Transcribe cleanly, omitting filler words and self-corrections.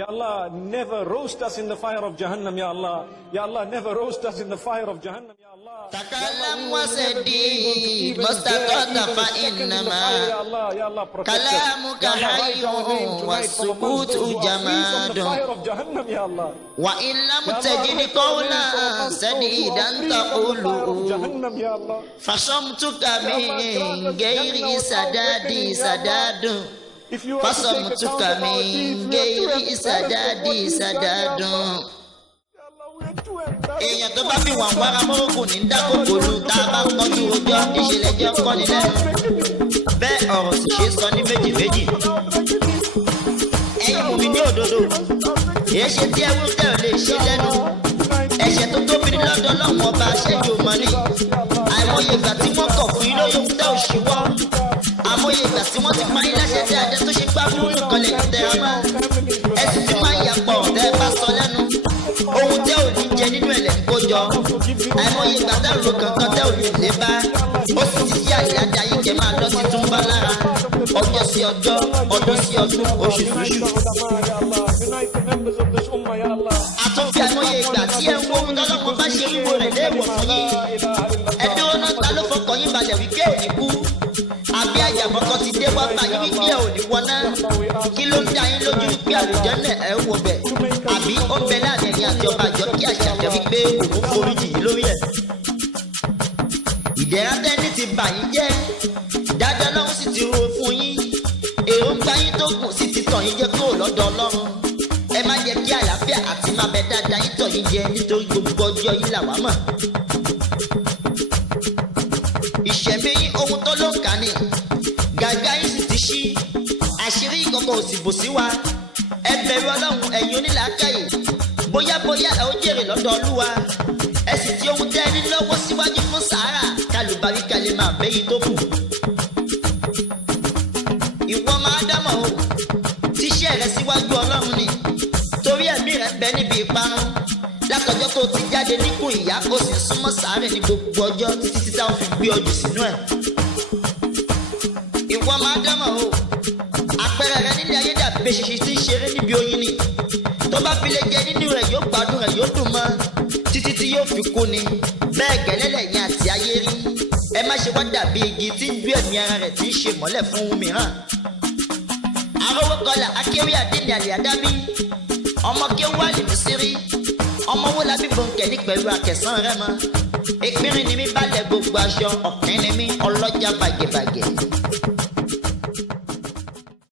Ya Allah, never roast us in the fire of Jahannam, Ya Allah. Ya Allah, never roast us in the fire of Jahannam, Ya Allah. Takalam wasadi mustaqata fa innama kalamuka hayyun wasukutu jamadun wa illam tajid qawlan sadidan taqulu fasamtuka min ghairi sadadi sadadun fasamtuka min ghairi sadadi sadadun. Èèyàn tó bá fi wà wára mọ́rọ́kù ní dákòkòlù tá a bá ń tọ́jú ọjọ́ ìṣẹ̀lẹ̀jọ́ kọ́ni lẹ́nu. Bẹ́ẹ̀ ọ̀rọ̀ sì ṣe sọ ní méjì méjì. Ẹ̀yin mú mi ní òdodo. Èé ṣe tí ẹrú tẹ̀ ò lè ṣe lẹ́nu. Ẹ̀ṣẹ̀ tó tóbi lọ́dọ̀ lọ́wọ́ ọba aṣẹ́jú mọ́ni. Àìmọye ìgbà tí wọ́n kọ̀ fún ilé yóò tẹ́ òṣìwọ́. Àmọye ìgbà tí wọ́n ti pa yín láṣẹ tí adé tó ṣe gbá fún nìkan lè tẹ̀ ọ́ mọ́. Ẹ sì ti máa ń yàpọ̀ ọ̀tẹ́ bá sọ lẹ́nu. Ohun tẹ́ ò ní jẹ nínú ẹ̀lẹ́ ń kójọ. Àìmọye ìgbà dárò kankan tẹ́ ò ní lè bá. Ó sì ti yí àyíláda yìí kẹ́ máa lọ sí túnbá lára. Ọjọ́ sí ọjọ́, ọdún sí ọdún, oṣù sóṣù. Àtúnfi àìmọye ìgbà tí ẹ ń wo ohun tọ́lọ́mọ bá ṣe wíwo rẹ̀ léèwọ̀ fún yín. Ẹbí wọn náà ta ló fọkàn yín balẹ̀ wípé ò ní kú. Àbí àjàmọ́kọ́ ti dé wá bá yín wípé ò ní wọná. Kí ló ń dá yín lójú wípé àwùjọ náà ẹ̀ wọ bẹ̀? Àbí ó ń bẹ láàrin ẹ̀yin àti ọba àjọ kí àṣàjọ wípé òun foríjì yín lórí ẹ̀. Ìdẹ̀ra tẹ́ni ti bà yín jẹ́. Dáadáa lọ́hún sì ti ro fún yín. Èròǹgbà yín tó gùn sì ti tàn yín jẹ kúrò lọ́dọ̀ Ọlọ́run. Ẹ má jẹ́ kí àlàáfíà àti máa bẹ dáadáa yín tàn yín jẹ nítorí gbogbo ọjọ́ yín làwa mọ̀. Ìṣẹ̀mí yín ohun tó ló ń kà ní. Gàgá yín sì ti ṣí. Àṣírí ìkọ̀kọ̀ òsì bò sí wa. Ẹ bẹ̀rù Ọlọ́run ẹ̀yin onílàákàyè. Bóyá ẹ ó jèrè lọ́dọ̀ Olúwa. Ẹ sì ti ohun tẹ́ ẹ ní lọ́wọ́ síwájú fún sàárà kálùbárí kalẹ̀ máa bẹ́yìn tó kù. Ìwọ máa dámọ̀ o. Tíṣẹ́ rẹ síwájú Ọlọ́run ni. Torí ẹ̀mí rẹ̀ ń bẹ níbi ìparun. Látọjọ́ tó ti jáde níkùn ìyá ó sì súnmọ́ sàárẹ̀ ní gbogbo ọjọ́ títí tí táwọn fi gbé ọjọ́ sínú ẹ̀. Ìwọ máa dámọ̀ o. Àpẹẹrẹ rẹ nílé ayé dàbí ṣiṣi tí ń ṣeré níbi oyin ni. Tó bá fi lè jẹ nínú rẹ̀ yóò gbádùn rẹ̀ yóò dùn mọ́ títí tí yóò fi kú ni. Bẹ́ẹ̀ gẹ́lẹ́lẹ̀ yẹn àti ayé rí. Ẹ má ṣe wá dàbí igi tí ń gbé ẹ̀mí ara rẹ̀ tí ń ṣe mọ́lẹ̀ fún ohun mìíràn. Arówó kọlà akéwì àdínní àlè àdábí. Ọmọ kéwú àlèmí sírí. Ọmọ wo la bí bòńkẹ́ ní pẹ̀lú àkẹsàn rẹ̀ mọ́. Ìpínrin ni mi balẹ̀ gbogbo aṣọ ọ̀kìn ni mi ọlọ́jà bàgẹ̀bàgẹ̀.